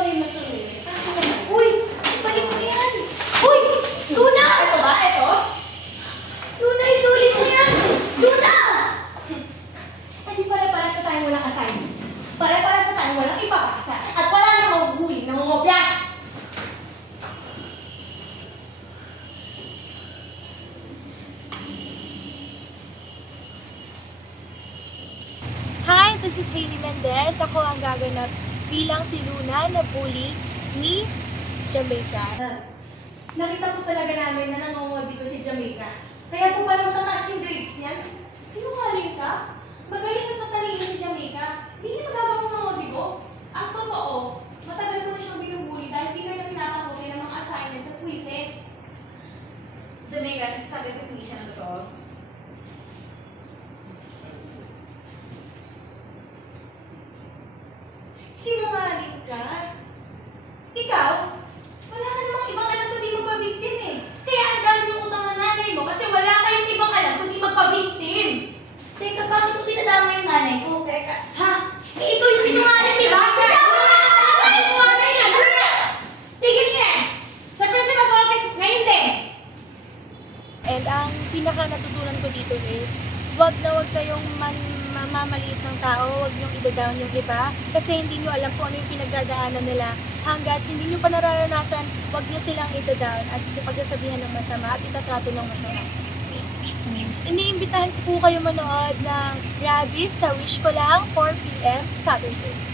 ikaw ay matulungin. Bakit naman? Uy! Balik mo yan! Uy! Luna! Ito ba? Ito? Luna, isulit mo yan! Luna! Eh di para sa tayong walang assignment. Para sa tayong walang ipapasa. At wala nang mahuhuli na mangobya. Hi, this is Hailey Mendez. Ako ang gaganap bilang si Luna na bully ni Jamaica. Nakita po talaga namin na nangongodi ko si Jamaica. Kaya po parang matataas yung grades niyan. Sinungaling ka? Magaling at matalino si Jamaica. Hindi niya magagawa ng ngodi ko. Ang totoo, matagal ko na siyang binubuli dahil hindi kanya pinapahuli ng mga assignments at quizzes. Jamaica, nagsasabi kasi hindi siya ng totoo. Sinungaling ka? Ikaw? Wala ka namang ibang alam kundi magpabiktim eh. Kaya ang dami yung utang ng nanay mo kasi wala kayong ibang alam kundi magpabiktim. Teka, bakit mo tinadama yung nanay ko? Teka. Ha? Eh, ikaw yung sinungaling, di ba? Tigil niya! Sa principal's office, ngayon din! And ang pinaka natutunan ko dito is, wag kayong mamamaliit ng tao, wag niyong i-down yung iba, kasi hindi niyo alam kung ano yung pinagdadaanan nila. Hanggat hindi niyo pa nararanasan, wag niyo silang i-down at ipagsasabihan ng masama at itatrato ng masama. Iniimbitahan ko po kayo manood ng Rabbis sa Wish Ko Lang 4 PM sa Saturday.